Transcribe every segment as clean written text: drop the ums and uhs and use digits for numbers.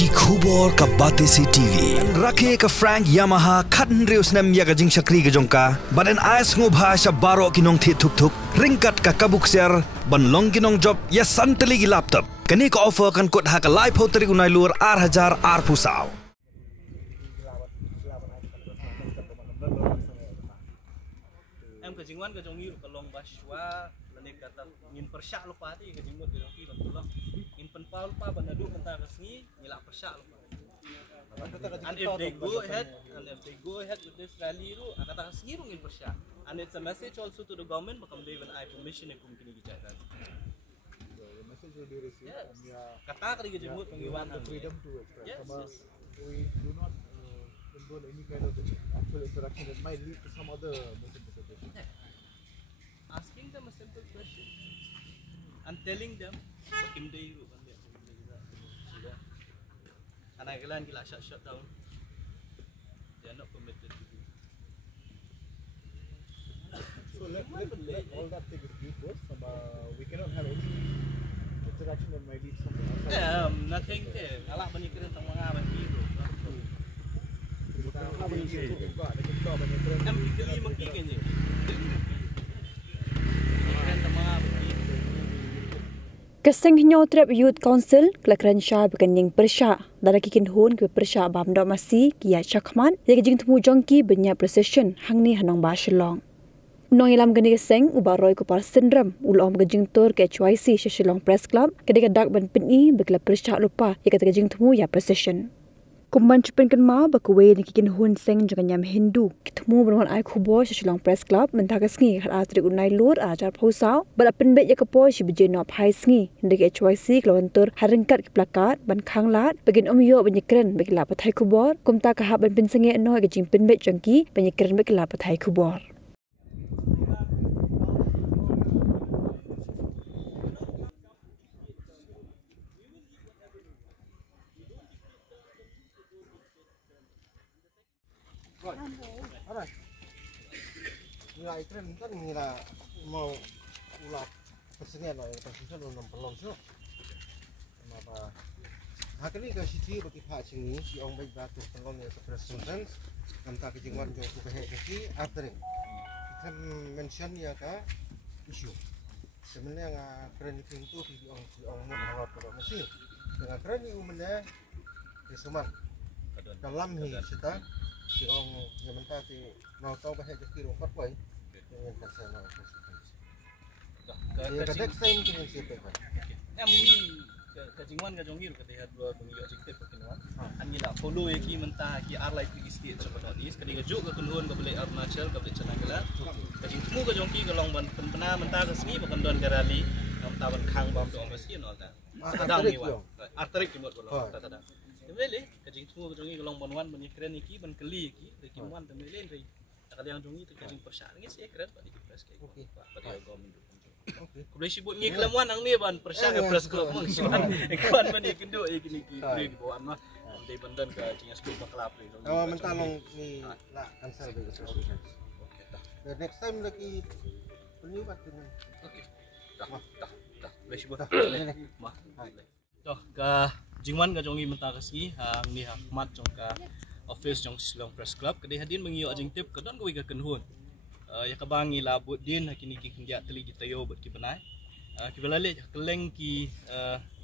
ki khubor ka bate si TV rakhe ka Frank Yamaha khatn reus nam ya ka jing shakri ka jongka baden ais ngo bhasha baro kinong thi thuk thuk ringkat ka kabuk ser ban long kinong job ya santeli gi laptop kani ka offer kan kot ha ka live hoteri unai lur R1000 R pusau em ke jingwan ke jongi ke long baswa lane kata ngin persyak lupa ti ke jingmut ke jongi ban tulang ngin penpau lupa ban adu mentah kesni ngila persyak lupa. And if they go ahead with this rally ru kata kesni ru ngin persyak, and it's a message also to the government makam they when I permission kum kini gijaran. The message will be received and we are Kata ke jingmut pengiwan the freedom to express. Yes. We do not condone any kind of actual interaction that might lead to some other misinterpretation. Asking them a simple question and telling them makim day ru ban dia sudah. Anak kalian gila shut down. They are not permitted to do. So let all that thing is due first. We cannot have any interaction that might lead something outside. Nothing there. Alak banikiran tang mga bandido. Em pilih mengkikin je. Kaseng hinyo trap Youth Council kelakran Shah bekening persya dara kikin hon ke persya bam dok masi kia Chakman ye kejing temu jongki benya procession hangni hanong ba Shillong nong ilam gani kaseng ubaroi ko par syndrome ulom kejing tor ke HYC Shillong Press Club kedek dak ban pini bekla persya lupa ye kata kejing temu ya procession kumban chupen kan ma bakwe ni kikin hon seng janganyam Hindu ketemu berwan ai khubo Shillong Press Club mentagasngi hat atri unai lur ajar phosau balapen be yakapo si bejeno phai sngi ndek HYC klawantur haringkat ke plakat ban khanglat begin omyo benyekren begila pathai khubor kumta ka ban pin senge no ke jingpin be jangki benyekren begila pathai khubor Alright. Nila ikren kan nila mau ulat persenian lah yang persenian belum pelong so. Kenapa? Hakini ke sisi bagi pak sini si orang baik batu pelong yang press conference nampak kejengwan jauh ke hek kaki after kan mention ya ka isu. Sebenarnya yang keren itu si orang mau harap pada mesin. Dengan keren itu mana kesumat dalam hi kita si orang yang mentah si mau tahu bahasa kiri empat poin dengan pasal nak dia kata saya mungkin siapa kan em ni ke jingwan ke jongi ke dia dua pengiyo jingtip ke kenwan an gila follow ki mentah ki ar like state sebenarnya ni sekali ke juk ke kenwan ke beli Arunachal ke beli Chanagala ke jingmu ke jongi ke long ban pena mentah ke sini bukan don garali nam taban khang bom do mesti no ta tadang ni wan arterik dimot bolong tadang Temele, kajing semua kajing kalau banwan banyak keren iki, ban keli iki, dari wan temele dari. Kalau yang jongi tu kajing persyak, ni saya keren pada di press kayak. Pada government. Okay. Kalau sibuk ni kelamuan ang ni ban persyak ke press club mang siwan. Ekuan ban ni kendo iki di bawaan mah. Dari bandan ke jingas tu baklap ni. Oh, mentalong ni nak cancel the session. Okay, dah. The next time lagi penyubat dengan. Okay. Dah. Boleh sibuk. Mah. Dah ke jingwan ka jongi mentah kasih hang ni hakmat jong ka office jong Shillong Press Club kedai hadin mengiyo ajing tip ke don ko ka kenhun ya ka bangi labut din hakini ki kindia teli kita yo bet ki benai ki belale keleng ki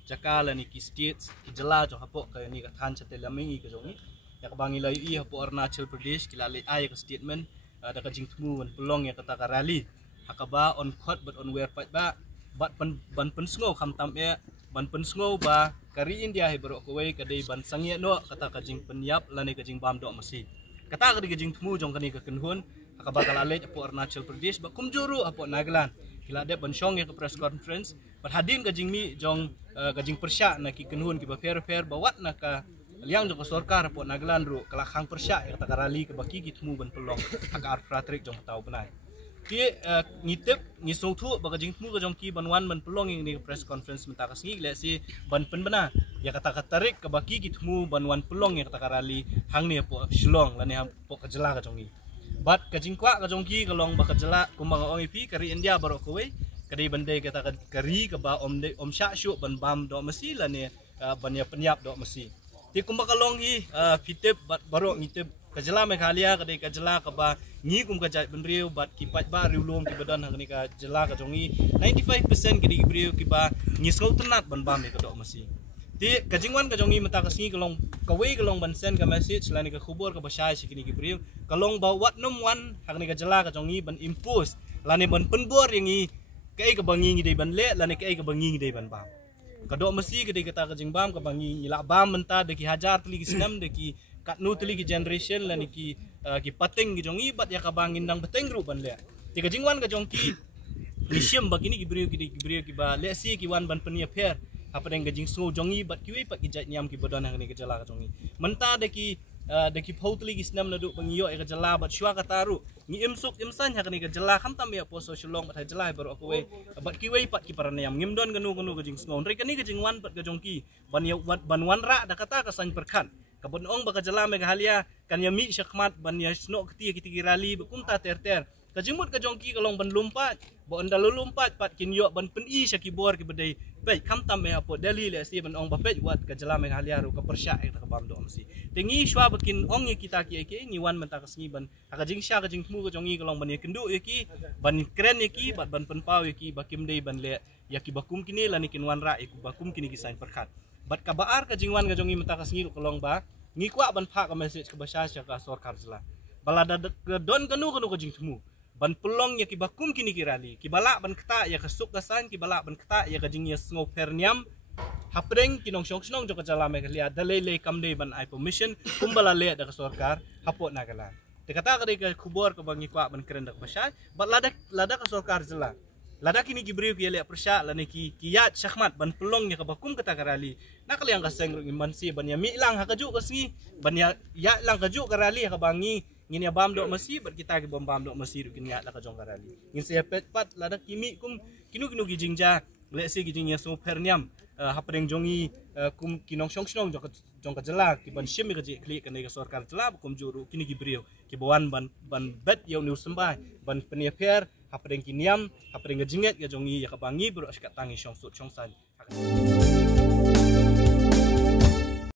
jakala ni ki states ki jela jong hapok ka ni ka than chatel lamingi ka jongi ya ka bangi layu i hapok Arunachal Pradesh ki lale ai ka statement da ka jing tmu wan pelong ya kata ka rally hakaba on court but on where fight ba bat ban pensngo kham tam e ban pensngo ba kari India he berok kowe kadai ban sangye no kata kajing penyap lane kajing bam dok mesi kata kadi kajing temu jong kani ke kenhun akaba kalale apo Arunachal Pradesh ba kumjuru apo Nagaland kila de ban shong ke press conference bat hadin kajing mi jong kajing persya na ki kenhun ki ba fair bawat na ka liang jong sarkar apo Nagaland ru kala khang persya kata karali ke baki ki temu ban pelong akar fratrik jong tau benai ki ngitip ngisong thu ba kajing temu ka jong ki banwan ban pelong ni press conference menta kasngi le si ban pen bana ya kata tarik ke baki ki temu banwan pelong ya kata karali hang ni apo Shillong lani apo kajela ka jong ni bat kajing kwa ka jong ki kalong ba kajela kumbang ong ipi kari India barok kowe kadi bandai kata kari ke ba om sya syu ban bam do mesi lani ban ya penyap do mesi Ti kumbakalong hi pitip bat barok ngitip kajala Meghalaya kadai kajala kaba ngi kum kajai benriu bat kipat ba riulom ki badan hang ni ka jala ka jongi 95% kidi briu ki ba ngi skau tenat ban bam ni kadok masi. Ti kajingwan ka jongi mata kasngi kalong kawai kalong ban send ka message lani ka khubor ka basai sikini ki briu kalong ba wat num wan hang ni ka jala ka jongi ban impose lani ban penbor yang ngi kai ka bangi ngi dei ban le lani kai ka bangi ngi dei ban bam. Kadok mesti kedai kata kajing bam ke bangi ilak bam mentah deki hajar teli ki senam deki katnu teli ki generation lan ki pating ki jong ibat ya ka bangin dang beteng ru ban le ti kajing wan ka jong ki lisiam bakini ki brio ki ba le si ki wan ban penia pair apa deng kajing so jong ibat ki we pat ki jat nyam ki bodan hang ni ke jala ka jong mentah deki pautli ki senam nadu bangiyo e ka jala bat shwa ka taru ngi imsuk imsan hak ni ka jala kham tam ya poso shulong bat jala baru aku we bat ki we pat ki paranayam ngimdon ganu ka jing sngon re kani ka jing wan pat ka jongki ban wan ra da kata ka san perkan ka bon ong ba ka jala Meghalaya kan ya mi syakmat ban ya sno keti ki rali bekunta ter ka jimut ka jongki kalong ban lumpat bo anda lumpat pat kin yo ban pen i syaki bor ki bedai pe kham tam ya po dali le si ban ong ba pe wat ka jala Meghalaya ru ka persya ek ka bam do msi tengi shwa bakin ong ye kita ki ngi wan menta ka sngi ban ka jing sya ka jing tmu ka jongi kalong ban ye kendu ye ki ban kren ye ki bat ban penpau ye ki bakim dei ban le ya ki bakum kini lani kin wan ra iku bakum kini ki sain perkhat bat ka baar ka jing wan ka jongi menta ka sngi kalong ba ngi kwa ban pha ka message ka basya sya ka sorkar jala balada don kanu ka jing tmu ban pelong ya ki bakum kini ki rali ki balak ban kata ya ka suk kasan ki balak ban kata ya ka jing ya sngo perniam hapreng kinong syong jok jala Meghalaya dalele kamde ban ai permission kumbala le da ka sorkar hapot nagalan te kata ka ka kubor ka bangi kwa ban keren dak basya bat lada ka sorkar jala lada kini gibriu ki le persya lane ki yat syahmat ban pelong ya ka bakum kata ka rali nakali ang ka seng man si ban ya mi lang ha ka ju ka singi ban ya lang ka ju ka rali ka bangi ngini bam do masi ber kita ki bam do masi ru kini la ka jong karali ngin se pet pat lada kimi kum kinu gi jingja le se gi jing ya so perniam hapreng jongi kum kinong syong jong ka jela ki ban shim ga ji klik kan ga sarkar jela kum juru kini gi brio ki bawan ban bet yo nu sembai ban penia per hapreng kiniam hapreng ga jinget ga jongi ya ka bangi bro askat tangi syong sut syong san